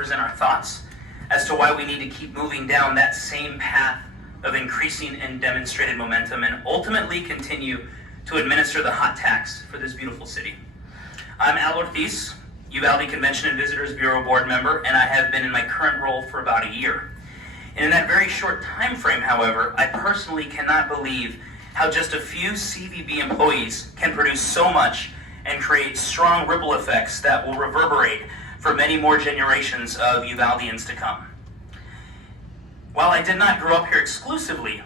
present our thoughts as to why we need to keep moving down that same path of increasing and demonstrated momentum and ultimately continue to administer the hot tax for this beautiful city. I'm Al Ortiz, Uvalde Convention and Visitors Bureau board member, and I have been in my current role for about a year. And in that very short time frame, however, I personally cannot believe how just a few CVB employees can produce so much and create strong ripple effects that will reverberate for many more generations of Uvaldians to come. While I did not grow up here exclusively,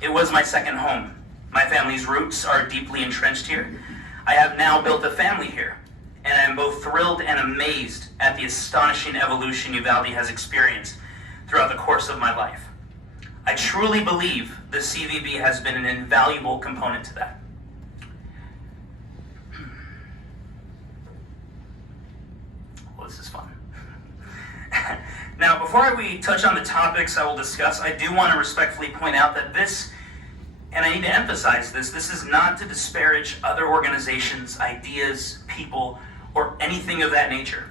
it was my second home. My family's roots are deeply entrenched here. I have now built a family here, and I am both thrilled and amazed at the astonishing evolution Uvalde has experienced throughout the course of my life. I truly believe the CVB has been an invaluable component to that. Well, this is fun. Now, before we touch on the topics I will discuss, I do want to respectfully point out that this, and I need to emphasize this, this is not to disparage other organizations, ideas, people, or anything of that nature.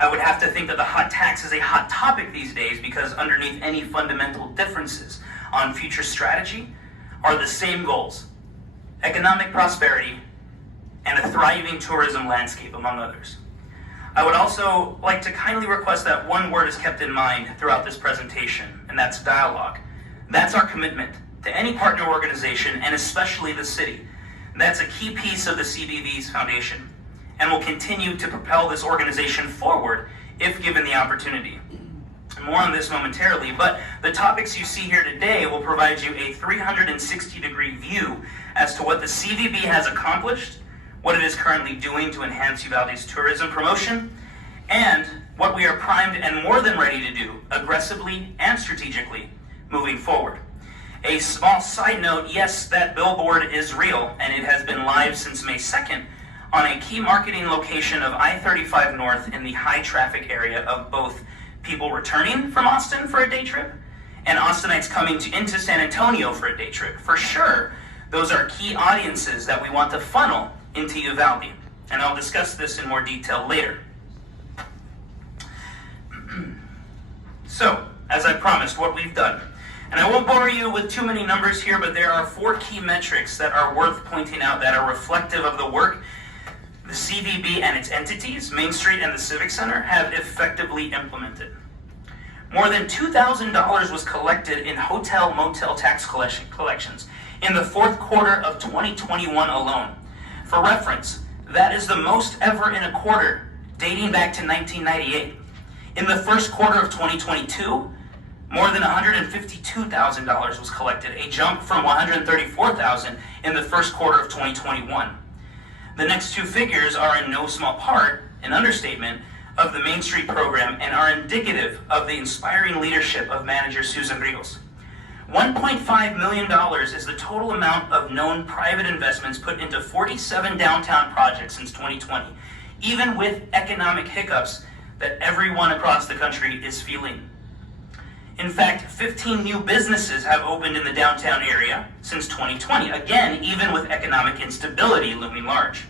I would have to think that the hot tax is a hot topic these days because underneath any fundamental differences on future strategy are the same goals: economic prosperity and a thriving tourism landscape, among others. I would also like to kindly request that one word is kept in mind throughout this presentation, and that's dialogue. That's our commitment to any partner organization, and especially the city. That's a key piece of the CVB's foundation, and will continue to propel this organization forward if given the opportunity. More on this momentarily, but the topics you see here today will provide you a 360-degree view as to what the CVB has accomplished, what it is currently doing to enhance Uvalde's tourism promotion, and what we are primed and more than ready to do aggressively and strategically moving forward. A small side note, yes, that billboard is real, and it has been live since May 2nd on a key marketing location of I-35 North in the high traffic area of both people returning from Austin for a day trip and Austinites coming into San Antonio for a day trip. For sure, those are key audiences that we want to funnel into Uvalde, and I'll discuss this in more detail later. So, as I promised, what we've done. And I won't bore you with too many numbers here, but there are 4 key metrics that are worth pointing out that are reflective of the work the CVB and its entities, Main Street and the Civic Center, have effectively implemented. More than $2,000 was collected in hotel-motel tax collections in the 4th quarter of 2021 alone. For reference, that is the most ever in a quarter, dating back to 1998. In the 1st quarter of 2022, more than $152,000 was collected, a jump from $134,000 in the 1st quarter of 2021. The next 2 figures are in no small part an understatement of the Main Street program and are indicative of the inspiring leadership of manager Susan Rios. $1.5 million is the total amount of known private investments put into 47 downtown projects since 2020, even with economic hiccups that everyone across the country is feeling. In fact, 15 new businesses have opened in the downtown area since 2020, again, even with economic instability looming large.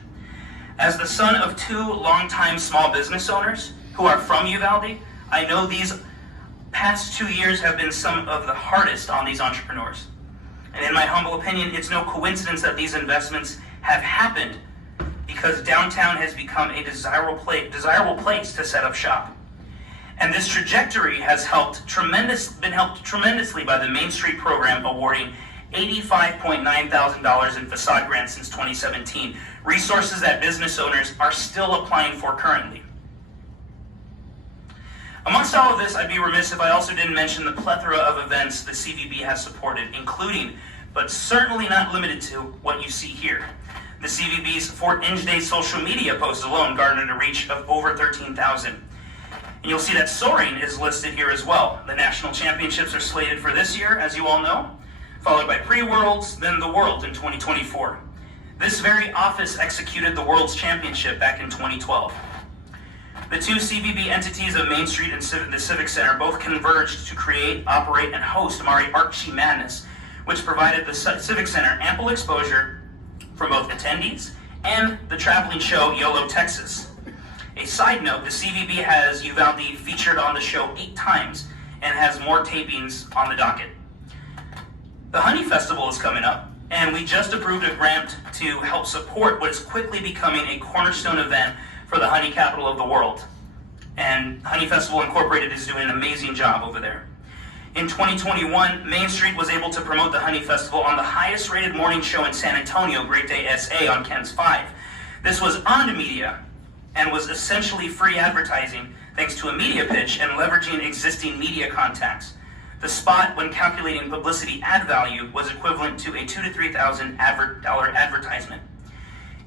As the son of 2 longtime small business owners who are from Uvalde, I know these past 2 years have been some of the hardest on these entrepreneurs. And in my humble opinion, it's no coincidence that these investments have happened because downtown has become a desirable place to set up shop. And this trajectory has been helped tremendously by the Main Street program awarding $85,900 in facade grants since 2017, resources that business owners are still applying for currently. Amongst all of this, I'd be remiss if I also didn't mention the plethora of events the CVB has supported, including, but certainly not limited to, what you see here. The CVB's Fort Inge Day social media post alone garnered a reach of over 13,000. And you'll see that soaring is listed here as well. The national championships are slated for this year, as you all know, followed by pre-Worlds, then the World in 2024. This very office executed the World's Championship back in 2012. The 2 CVB entities of Main Street and the Civic Center both converged to create, operate, and host Mari Archie Madness, which provided the Civic Center ample exposure for both attendees and the traveling show YOLO Texas. A side note, the CVB has Uvalde featured on the show 8 times and has more tapings on the docket. The Honey Festival is coming up, and we just approved a grant to help support what is quickly becoming a cornerstone event for the honey capital of the world. And Honey Festival Incorporated is doing an amazing job over there. In 2021, Main Street was able to promote the Honey Festival on the highest rated morning show in San Antonio, Great Day SA on KENS 5. This was earned media and was essentially free advertising thanks to a media pitch and leveraging existing media contacts. The spot, when calculating publicity ad value, was equivalent to a $2,000 to $3,000 advertisement.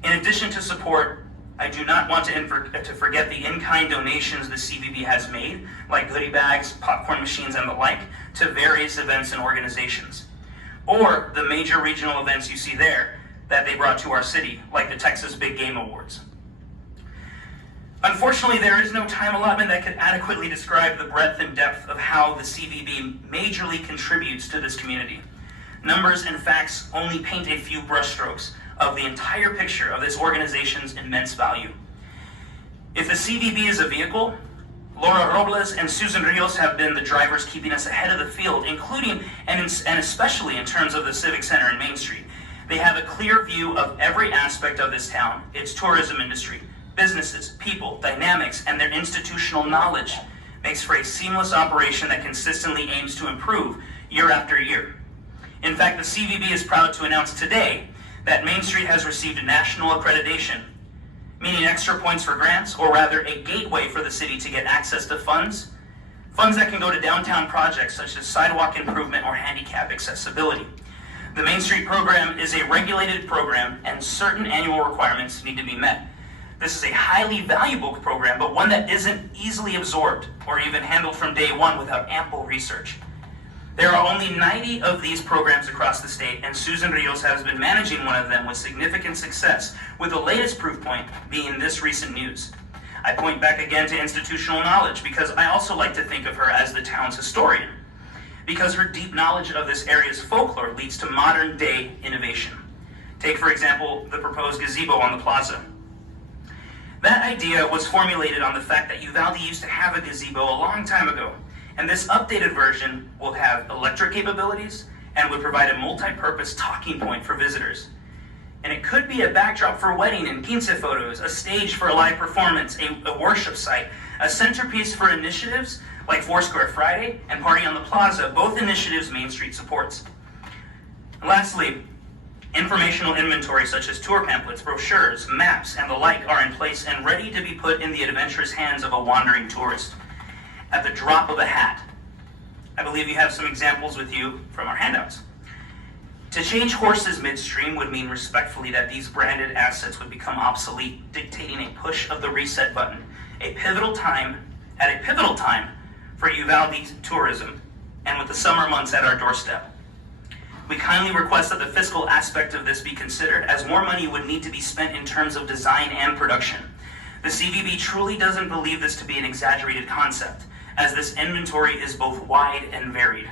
In addition to support, I do not want to forget the in-kind donations the CVB has made, like goodie bags, popcorn machines, and the like, to various events and organizations. Or the major regional events you see there that they brought to our city, like the Texas Big Game Awards. Unfortunately, there is no time allotment that could adequately describe the breadth and depth of how the CVB majorly contributes to this community. Numbers and facts only paint a few brushstrokes of the entire picture of this organization's immense value. If the CVB is a vehicle, Laura Robles and Susan Rios have been the drivers keeping us ahead of the field, including and especially in terms of the Civic Center and Main Street. They have a clear view of every aspect of this town, its tourism industry, businesses, people, dynamics, and their institutional knowledge. Makes for a seamless operation that consistently aims to improve year after year. In fact, the CVB is proud to announce today that Main Street has received a national accreditation, meaning extra points for grants, or rather a gateway for the city to get access to funds that can go to downtown projects such as sidewalk improvement or handicap accessibility. The Main Street program is a regulated program and certain annual requirements need to be met. This is a highly valuable program, but one that isn't easily absorbed or even handled from day one without ample research. There are only 90 of these programs across the state, and Susan Rios has been managing one of them with significant success, with the latest proof point being this recent news. I point back again to institutional knowledge because I also like to think of her as the town's historian, because her deep knowledge of this area's folklore leads to modern day innovation. Take, for example, the proposed gazebo on the plaza. That idea was formulated on the fact that Uvalde used to have a gazebo a long time ago, and this updated version will have electric capabilities and would provide a multi-purpose talking point for visitors. And it could be a backdrop for wedding and quince photos, a stage for a live performance, a worship site, a centerpiece for initiatives like Foursquare Friday and Party on the Plaza, both initiatives Main Street supports. And lastly, informational inventory such as tour pamphlets, brochures, maps, and the like are in place and ready to be put in the adventurous hands of a wandering tourist at the drop of a hat. I believe you have some examples with you from our handouts. To change horses midstream would mean respectfully that these branded assets would become obsolete, dictating a push of the reset button, at a pivotal time for Uvalde tourism, and with the summer months at our doorstep. We kindly request that the fiscal aspect of this be considered, as more money would need to be spent in terms of design and production. The CVB truly doesn't believe this to be an exaggerated concept, as this inventory is both wide and varied.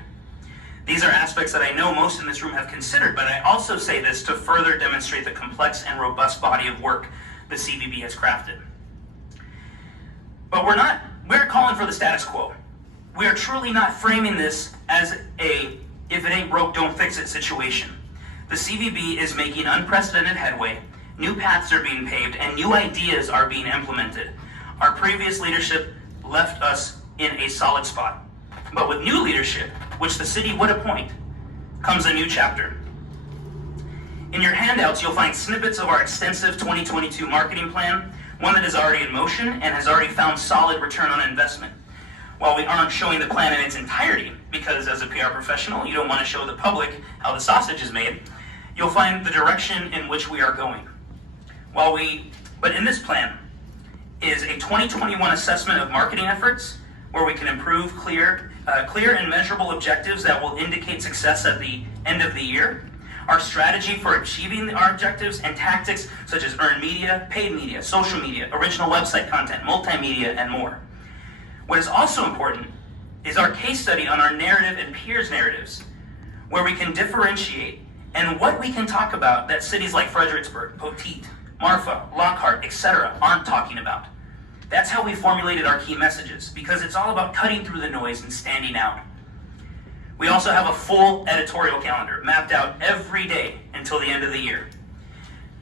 These are aspects that I know most in this room have considered, but I also say this to further demonstrate the complex and robust body of work the CVB has crafted. But we're calling for the status quo. We are truly not framing this as a if it ain't broke, don't fix it situation. The CVB is making unprecedented headway, new paths are being paved, and new ideas are being implemented. Our previous leadership left us in a solid spot. But with new leadership, which the city would appoint, comes a new chapter. In your handouts, you'll find snippets of our extensive 2022 marketing plan, one that is already in motion and has already found solid return on investment. While we aren't showing the plan in its entirety, because as a PR professional, you don't want to show the public how the sausage is made, you'll find the direction in which we are going. But in this plan is a 2021 assessment of marketing efforts, where we can improve clear and measurable objectives that will indicate success at the end of the year, our strategy for achieving our objectives, and tactics such as earned media, paid media, social media, original website content, multimedia, and more. What is also important is our case study on our narrative and peers' narratives, where we can differentiate and what we can talk about that cities like Fredericksburg, Poteet, Marfa, Lockhart, etc. aren't talking about. That's how we formulated our key messages, because it's all about cutting through the noise and standing out. We also have a full editorial calendar mapped out every day until the end of the year.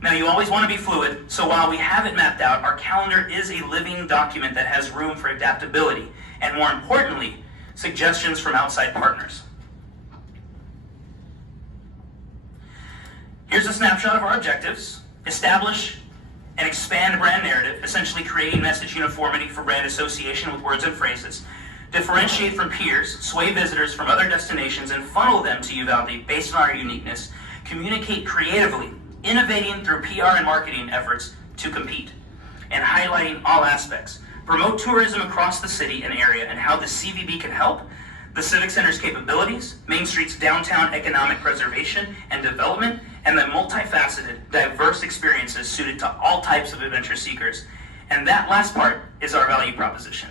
Now, you always want to be fluid, so while we have it mapped out, our calendar is a living document that has room for adaptability, and more importantly, suggestions from outside partners. Here's a snapshot of our objectives. Establish and expand brand narrative, essentially creating message uniformity for brand association with words and phrases. Differentiate from peers, sway visitors from other destinations, and funnel them to Uvalde based on our uniqueness. Communicate creatively, innovating through PR and marketing efforts to compete, and highlighting all aspects. Promote tourism across the city and area and how the CVB can help, the Civic Center's capabilities, Main Street's downtown economic preservation and development, and the multifaceted, diverse experiences suited to all types of adventure seekers. And that last part is our value proposition.